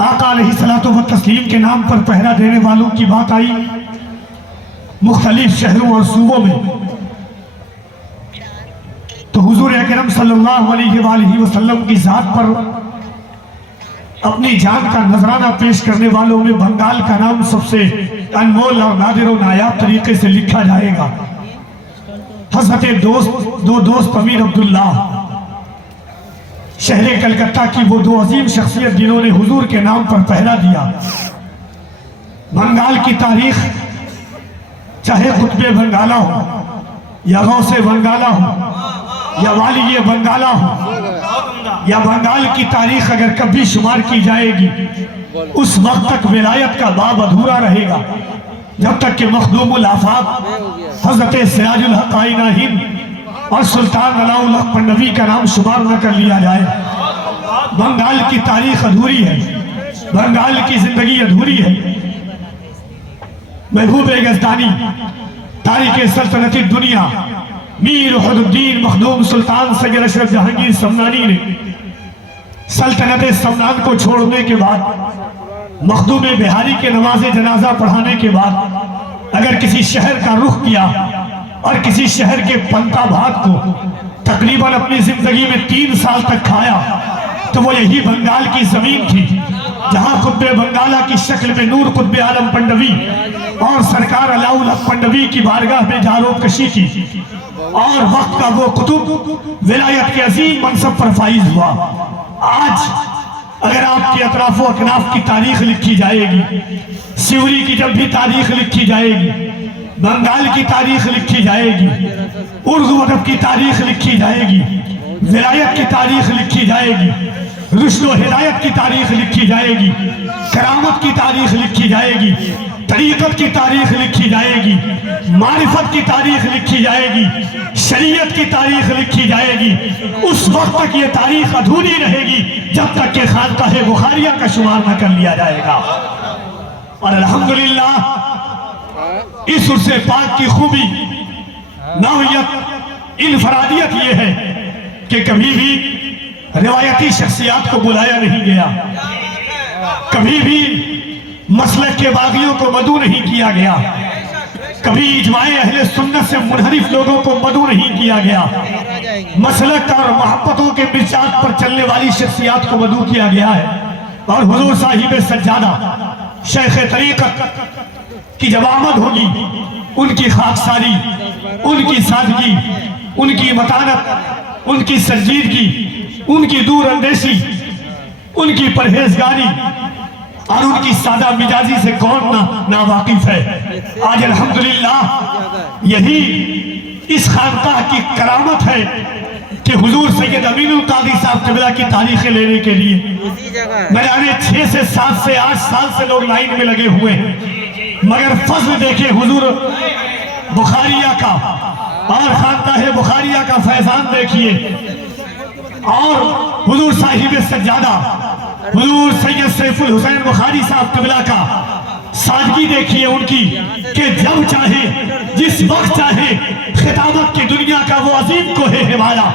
آقا علیہ الصلوۃ والتسلیم کے نام پر پہرا دینے والوں کی بات آئی مختلف شہروں اور صوبوں میں، تو حضور اکرم صلی اللہ علیہ وآلہ وسلم کی ذات پر اپنی جان کا نذرانہ پیش کرنے والوں میں بنگال کا نام سب سے انمول اور نادر و نایاب طریقے سے لکھا جائے گا۔ حضرت دوست امیر عبداللہ شہر کلکتہ کی وہ دو عظیم شخصیت جنہوں نے حضور کے نام پر پہرا دیا۔ بنگال کی تاریخ چاہے قطب بنگالہ ہو یا غوث بنگالہ ہو یا والی بنگالہ ہو یا بنگال کی تاریخ اگر کبھی شمار کی جائے گی، اس وقت تک ولایت کا باب ادھورا رہے گا جب تک کہ مخدوم الآفاق حضرت سراج الحق آئینہ ہند اور سلطان علاء الحق پنڈوی کا نام شمار نہ کر لیا جائے۔ بنگال کی تاریخ ادھوری ہے، بنگال کی زندگی ادھوری ہے۔ محبوب یزدانی تاریخ سلطنت دنیا میر وحد الدین مخدوم سلطان سید اشرف جہانگیر سمنانی نے سلطنت سمنان کو چھوڑنے کے بعد مخدوم بہاری کے نماز جنازہ پڑھانے کے بعد اگر کسی شہر کا رخ کیا اور کسی شہر کے پنتا بھات کو تقریباً اپنی زندگی میں 3 سال تک کھایا تو وہ یہی بنگال کی زمین تھی جہاں قطب بنگالہ کی شکل میں نور قطب عالم پنڈوی اور سرکار علاء الحق پنڈوی کی بارگاہ میں جاروب کشی کی اور وقت کا وہ قطب ولایت کے عظیم منصب پر فائز ہوا۔ آج اگر آپ کے اطراف و اکناف کی تاریخ لکھی جائے گی، سیوری کی جب بھی تاریخ لکھی جائے گی، بنگال کی تاریخ لکھی جائے گی، اردو ادب کی تاریخ لکھی جائے گی، ولایت کی تاریخ لکھی جائے گی، رشد و ہدایت کی تاریخ لکھی جائے گی، کرامت کی تاریخ لکھی جائے گی، طریقت کی تاریخ لکھی جائے گی، معرفت کی تاریخ لکھی جائے گی، شریعت کی تاریخ لکھی جائے گی۔ اس وقت تک یہ تاریخ ادھوری رہے گی جب تک کہ خانقاہ بخاریہ کا شمار نہ کر لیا جائے گا۔ اور الحمدللہ اس عرص پاک کی خوبی، نوعیت، انفرادیت یہ ہے کہ کبھی بھی روایتی شخصیات کو بلایا نہیں گیا، کبھی بھی مسلک کے باغیوں کو مدعو نہیں کیا گیا، کبھی اجماع اہل سنت سے منحرف لوگوں کو مدعو نہیں کیا گیا، مسلک اور محبتوں کے مرچات پر چلنے والی شخصیات کو مدعو کیا گیا ہے۔ اور حضور صاحب سجادہ شیخ طریقت کی جب آمد ہوگی، ان کی خاکساری، ان کی سادگی، ان کی متانت، ان کی سنجیدگی، ان کی دور اندیشی، ان کی پرہیزگاری اور ان کی سادہ مزاجی سے کون ناواقف ہے۔ آج الحمدللہ یہی اس خانقاہ کی کرامت ہے کہ حضور سید امین القاضی صاحب قبلہ کی تاریخیں لینے کے لیے میں جانے 6 سے 7 سے 8 سال سے لوگ لائن میں لگے ہوئے ہیں، مگر فضل دیکھے حضور بخاریہ کا اور خانقاہ بخاریہ کا فیضان دیکھیے، اور حضور صاحب سجادہ حضور سید سیف الحسین بخاری صاحب قبلہ کا سادگی دیکھیے ان کی کہ جب چاہے جس وقت چاہے خطابت کی دنیا کا وہ عظیم کوہ ہمالا،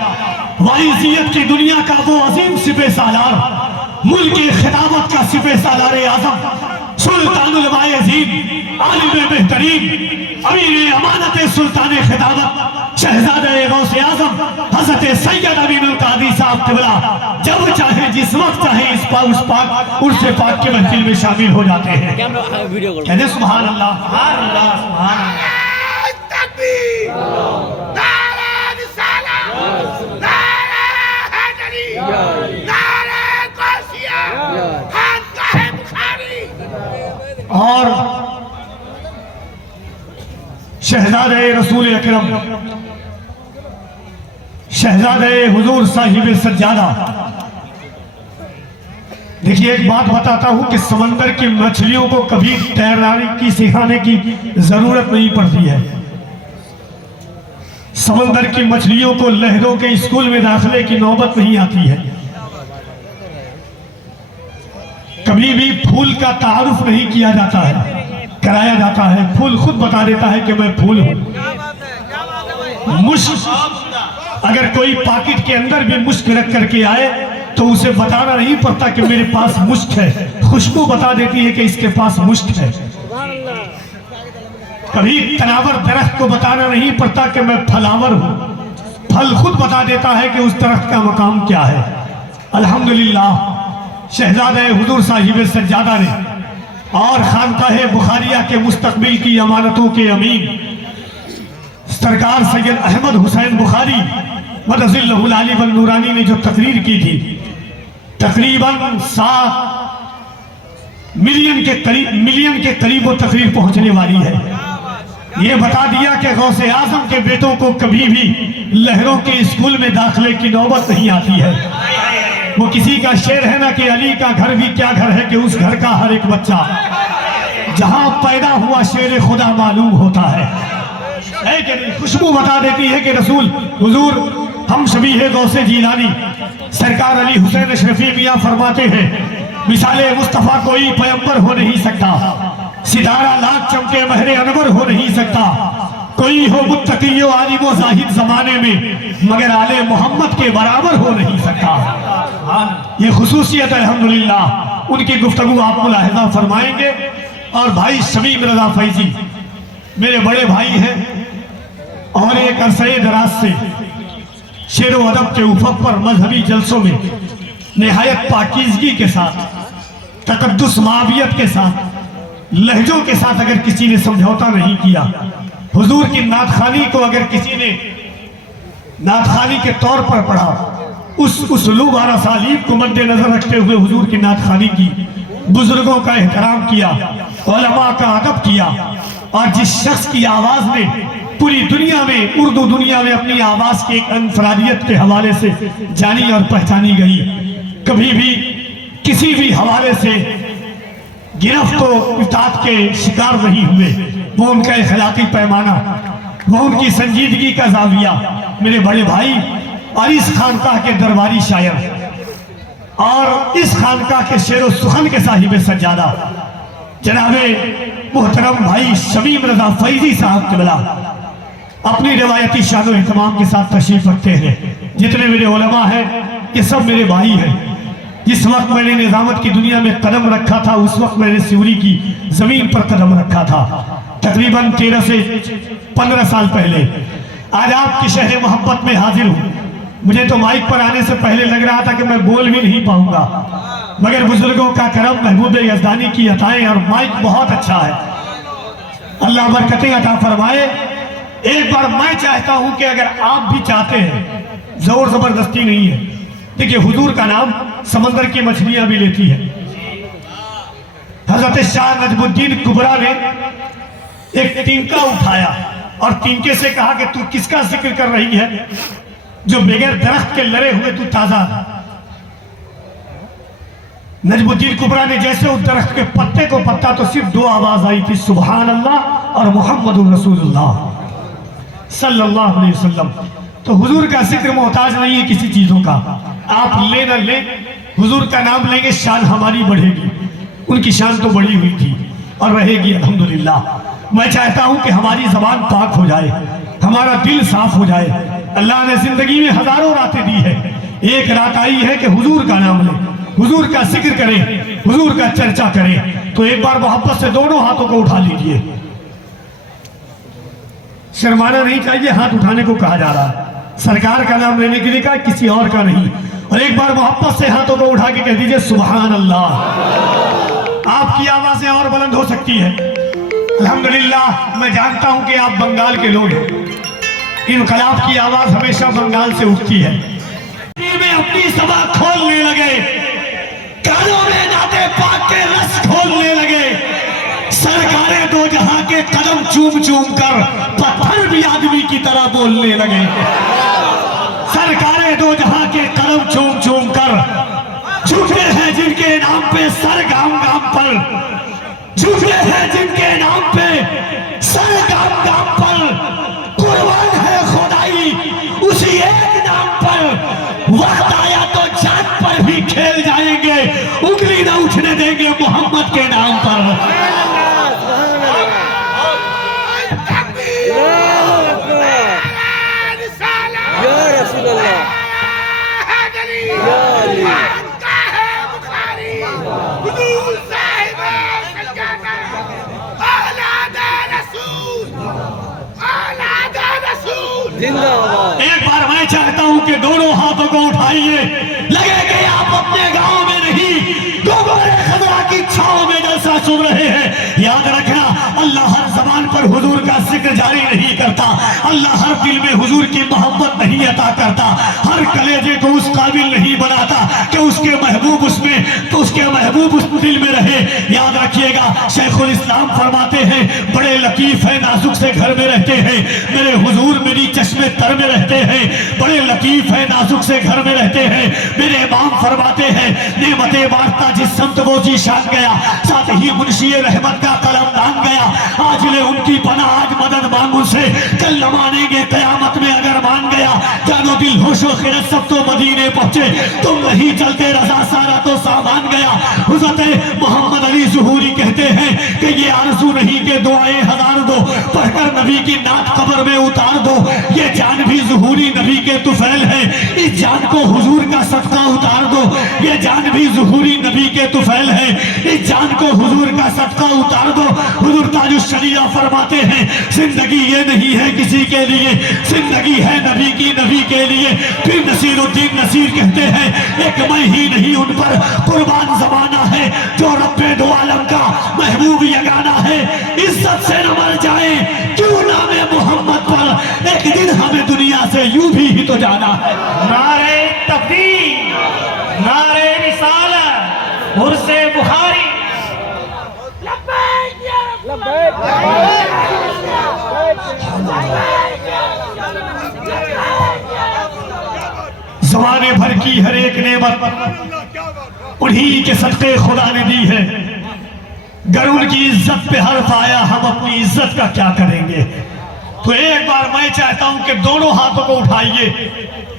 وائزیت کی دنیا کا وہ عظیم سپہ سالار، ملک خطابت کا سپہ سالار اعظم سلطان البایزید عالم بہترین امیر امانت سلطان خطابت شہزادہ غوث اعظم حضرت سید امین القاضی صاحب قبلہ جب چاہے جس وقت چاہے اس پاک عرص پاک کے محفل میں شامل ہو جاتے ہیں۔ کہتے سبحان اللہ، سبحان اللہ، سبحان اللہ، تکبیر، نعرہ رسالہ، نعرہ حیدری، نعرہ غوثیہ، خانقاہ بخاری۔ اور شہزادہ رسول اکرم، شہزادہ حضور صاحب سجادہ، دیکھیے ایک بات بتاتا ہوں کہ سمندر کی مچھلیوں کو کبھی تیرنے کی سکھانے کی ضرورت نہیں پڑتی ہے۔ سمندر کی مچھلیوں کو لہروں کے اسکول میں داخلے کی نوبت نہیں آتی ہے، کبھی بھی پھول کا تعارف نہیں کیا جاتا ہے، کرایا جاتا ہے، پھول خود بتا دیتا ہے کہ میں پھول ہوں۔ مشک اگر کوئی پاکٹ کے اندر بھی مشک رکھ کر کے آئے تو اسے بتانا نہیں پڑتا کہ میرے پاس مشک ہے، خوشبو بتا دیتی ہے کہ اس کے پاس مشک ہے۔ کبھی تناور درخت کو بتانا نہیں پڑتا کہ میں پھلاور ہوں، پھل خود بتا دیتا ہے کہ اس درخت کا مقام کیا ہے۔ الحمدللہ شہزادہ حضور صاحب سجادہ نے اور خانقاہ بخاریہ کے مستقبل کی امانتوں کے امین سرکار سید احمد حسین بخاری مدظ اللہ العالی والنورانی نے جو تقریر کی تھی، تقریباً 7 ملین کے قریب وہ تقریر پہنچنے والی ہے۔ یہ بتا دیا کہ غوث اعظم کے بیٹوں کو کبھی بھی لہروں کے اسکول میں داخلے کی نوبت نہیں آتی ہے۔ وہ کسی کا شعر ہے نا کہ علی کا گھر بھی کیا گھر ہے کہ اس گھر کا ہر ایک بچہ جہاں پیدا ہوا شیر خدا معلوم ہوتا ہے۔ کہ خوشبو بتا دیتی ہے کہ رسول حضور ہم شبیہ غوث جیلانی سرکار علی حسین اشرفی میاں فرماتے ہیں، مثال مصطفیٰ کوئی پیمبر ہو نہیں سکتا، ستارہ لاکھ چمکے مہر انور ہو نہیں سکتا، کوئی ہو متقی و عالم و زاہد زمانے میں مگر آل محمد کے برابر ہو نہیں سکتا۔ یہ خصوصیت الحمدللہ ان کی گفتگو آپ ملاحظہ فرمائیں گے۔ اور بھائی شمیم رضا فیضی میرے بڑے بھائی ہیں اور ایک عرصہ دراز سے شعر و ادب کے افق پر مذہبی جلسوں میں نہایت پاکیزگی کے ساتھ، تقدس معاویت کے ساتھ، لہجوں کے ساتھ اگر کسی نے سمجھوتا نہیں کیا، حضور کی نعت خوانی کو اگر کسی نے نعت خوانی کے طور پر پڑھا، اس اسلوب اور اسالیب کو مد نظر رکھتے ہوئے حضور کی نعت خوانی کی، بزرگوں کا احترام کیا، علماء کا ادب کیا، اور جس شخص کی آواز نے پوری دنیا میں، اردو دنیا میں اپنی آواز کی ایک انفرادیت کے حوالے سے جانی اور پہچانی گئی، کبھی بھی کسی بھی حوالے سے گرفت و اطاعت کے شکار نہیں ہوئے، وہ ان کا اخلاقی پیمانہ، وہ ان کی سنجیدگی کا زاویہ، میرے بڑے بھائی اور اس خانقاہ کے درباری شاعر اور اس خانقاہ کے شعر و سخن کے صاحب سجادہ جناب محترم بھائی شمیم رضا فیضی صاحب قبلہ اپنی روایتی شان و اہتمام کے ساتھ تشریف رکھتے ہیں۔ جتنے میرے علماء ہیں یہ سب میرے بھائی ہیں۔ جس وقت میں نے نظامت کی دنیا میں قدم رکھا تھا اس وقت میں نے سیوری کی زمین پر قدم رکھا تھا، تقریباً 13 سے 15 سال پہلے۔ آج آپ کی شہر محبت میں حاضر ہوں۔ مجھے تو مائک پر آنے سے پہلے لگ رہا تھا کہ میں بول بھی نہیں پاؤں گا، مگر بزرگوں کا کرم، محبوب یزدانی کی عطائیں اور مائک بہت اچھا ہے، اللہ برکتیں عطا فرمائے۔ ایک بار میں چاہتا ہوں کہ اگر آپ بھی چاہتے ہیں، زور زبردستی نہیں ہے، دیکھیں حضور کا نام سمندر کی مچھلیاں بھی لیتی ہے۔ حضرت شاہ نجم الدین کبریٰ نے ایک تینکا اٹھایا اور تینکے سے کہا کہ تو کس کا ذکر کر رہی ہے جو بغیر درخت کے لڑے ہوئے تو تازہ ہے۔ نجم الدین کبریٰ نے جیسے اس درخت کے پتے کو پتا تو صرف 2 آواز آئی تھی، سبحان اللہ اور محمد رسول اللہ صلی اللہ علیہ وسلم۔ تو حضور کا ذکر محتاج نہیں ہے کسی چیزوں کا، آپ لے نہ لیں، حضور کا نام لیں گے شان ہماری بڑھے گی، ان کی شان تو بڑھی ہوئی تھی اور رہے گی الحمدللہ۔ میں چاہتا ہوں کہ ہماری زبان پاک ہو جائے، ہمارا دل صاف ہو جائے۔ اللہ نے زندگی میں ہزاروں راتیں دی ہے، ایک رات آئی ہے کہ حضور کا نام لیں، حضور کا ذکر کریں، حضور کا چرچا کریں۔ تو ایک بار محبت سے دونوں ہاتھوں کو اٹھا لیجئے، شرمانا نہیں چاہیے، ہاتھ اٹھانے کو کہا جا رہا ہے، سرکار کا نام لینے کے لیے کہا، کسی اور کا نہیں۔ اور ایک بار محبت سے ہاتھوں کو اٹھا کے کہہ دیجئے سبحان اللہ۔ آپ کی آوازیں اور بلند ہو سکتی ہے الحمدللہ۔ میں جانتا ہوں کہ آپ بنگال کے لوگ ہیں، انقلاب کی آواز ہمیشہ بنگال سے اٹھتی ہے۔ میں اپنی سبا کھولنے لگے، کانوں میں نعت پاک کے رس کھولنے لگے، سرکار دو جہاں کے قدم چوم چوم کر پتھر بھی آدمی کی طرح بولنے لگے، سرکار دو جہاں کے قدم چوم چوم کر جھکے ہیں جن کے نام پہ سر گام گام پر، جھکے ہیں جن کے نام پہ سر گام گام پر، قربان ہے خدائی اسی ایک نام پر، وقت آیا تو جان پر بھی کھیل جائیں گے، انگلی نہ اٹھنے دیں گے محمد کے نام پر۔ یا رسول اللہ، یا علی ایک بار میں چاہتا ہوں کہ دونوں ہاتھوں کو اٹھائیے، لگے کہ آپ اپنے گاؤں میں نہیں گنبد خضرا کی چھاؤں میں جلسہ سن رہے ہیں۔ یاد رکھنا، اللہ ہر زبان پر حضور کا ذکر جاری نہیں کرتا، اللہ ہر دل میں حضور کی محبت نہیں عطا کرتا، ہر کلیجے کو اس قابل نہیں بناتا کہ اس کے محبوب اس میں تو اس کے محبوب اس دل میں رہے۔ یاد رکھیے گا، شیخ الاسلام فرماتے ہیں بڑے لطیف ہیں نازک سے گھر میں رہتے ہیں، میرے حضور میری چشمے تر میں رہتے ہیں، بڑے لطیف ہیں نازک سے گھر میں رہتے ہیں۔ میرے امام فرماتے ہیں نعمتیں بانٹتا جس سمت وہ جی شان گیا، ساتھ ہی منشی رحمت کا قلم دان گیا، آج لے ان کی پناہ آج مدد مانگ ان سے، کل نہ مانیں گے قیامت میں اگر مان گیا، جانو دل ہوش و خیرت سب تو مدینے پہنچے، تم نہیں چلتے رضا سارا تو سامان گیا۔ حضرت محمد علی ظہوری کہتے ہیں کہ یہ آرزو نہیں کہ دعائیں ہزار دو، پڑھ کر نبی کی نعت قبر میں اتار دو، یہ جان بھی ظہوری نبی کے طفیل ہے، اس جان کو حضور کا صدقہ اتار دو، یہ جان بھی ظہوری نبی کے طفیل ہے، اس جان کو حضور کا صدقہ اتار دو۔ حضور تاج الشریعہ فرماتے ہیں زندگی یہ نہیں ہے کسی کے لیے، زندگی ہے نبی کی نبی کے لیے۔ پھر نصیر الدین نصیر کہتے ہیں ایک میں ہی نہیں ان پر قربان زمانہ ہے، جو رب دو عالم کا محبوب یگانہ ہے، عزت سے نہ مر جائیں کیوں نام محمد پر، ایک دن ہمیں دنیا سے یوں بھی تو جانا ہے۔ نعرہ تکبیر، نعرہ رسالت، عرس بخاری۔ زمانے بھر کی ہر ایک نعمت انہی کے صدقے خدا نے دی ہے، گر ان کی عزت پہ حرف آیا ہم اپنی عزت کا کیا کریں گے؟ تو ایک بار میں چاہتا ہوں کہ دونوں ہاتھوں کو اٹھائیے،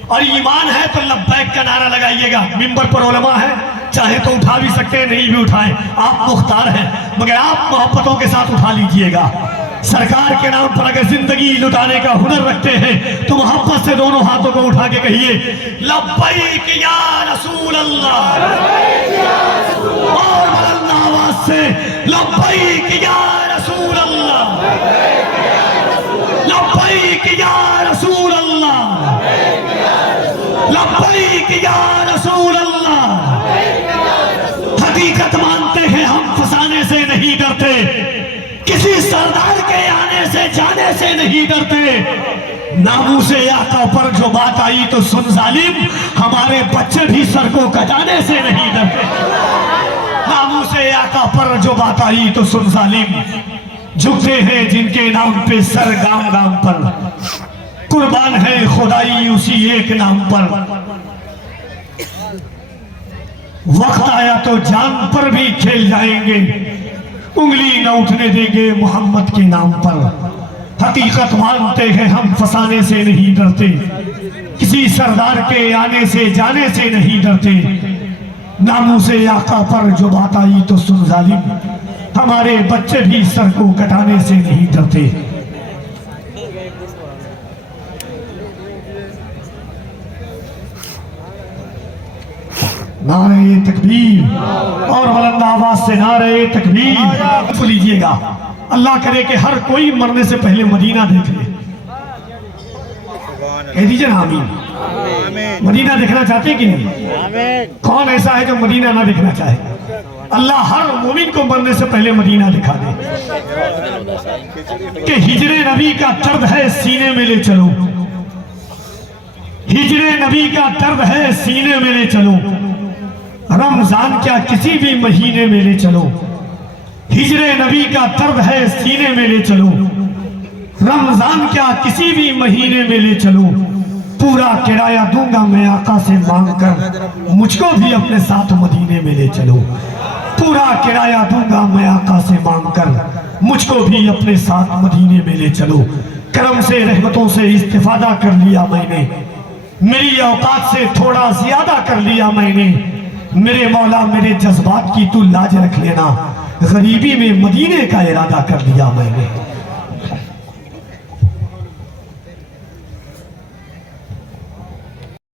اور ایمان ہے تو لبیک کا نعرہ لگائیے گا۔ ممبر پر علماء ہے، چاہے تو اٹھا بھی سکتے ہیں، نہیں بھی اٹھائیں، آپ مختار ہیں، مگر آپ محبتوں کے ساتھ اٹھا لیجئے گا۔ سرکار کے نام پر اگر زندگی لٹانے کا ہنر رکھتے ہیں تو محبت سے دونوں ہاتھوں کو اٹھا کے کہیے لبیک یا رسول اللہ، اور بلند آواز سے لبیک یا رسول اللہ، لبیک یا رسول اللہ، لبیک یا رسول اللہ۔ حقیقت مانتے ہیں ہم فسانے سے نہیں ڈرتے، کسی سردار کے آنے سے جانے سے نہیں ڈرتے، ناموس آقا پر جو بات آئی تو سن ظالم، ہمارے بچے بھی سر کو کٹانے سے نہیں ڈرتے۔ ناموس آقا پر جو بات آئی تو سن ظالم، جھکتے ہیں جن کے نام پہ سر گام گام پر، قربان ہے خدائی اسی ایک نام پر۔ وقت آیا تو جان پر بھی کھیل جائیں گے، انگلی نہ اٹھنے دیں گے محمد کے نام پر۔ حقیقت مانتے ہیں ہم فسانے سے نہیں ڈرتے، کسی سردار کے آنے سے جانے سے نہیں ڈرتے، ناموس آقا پر جو بات آئی تو سن ظالم، ہمارے بچے بھی سر کو کٹانے سے نہیں ڈرتے۔ نعرہ تکبیر، اور بلند آواز سے نعرہ تکبیر لیجئے گا۔ اللہ کرے کہ ہر کوئی مرنے سے پہلے مدینہ دیکھ لے، کہہ دیجئے نا آمین۔ مدینہ دیکھنا چاہتے کہ نہیں؟ کون ایسا ہے جو مدینہ نہ دیکھنا چاہے؟ اللہ ہر مومن کو مرنے سے پہلے مدینہ دکھا دے کہ ہجر نبی کا درد ہے سینے میں لے چلو، ہجر نبی کا درد ہے سینے میں لے چلو، رمضان کیا کسی بھی مہینے میں لے چلو، ہجر نبی کا درد ہے سینے میں لے چلو، رمضان کیا کسی بھی مہینے میں لے چلو، پورا کرایہ دوں گا میں آقا سے مانگ کر، مجھ کو بھی اپنے ساتھ مدینے میں لے چلو، پورا کرایہ دوں گا میں آقا سے مانگ کر، مجھ کو بھی اپنے ساتھ مدینے میں لے چلو۔ کرم سے رحمتوں سے استفادہ کر لیا میں نے، میری اوقات سے تھوڑا زیادہ کر لیا میں نے، میرے مولا میرے جذبات کی تو لاج رکھ لینا، غریبی میں مدینے کا ارادہ کر لیا میں نے۔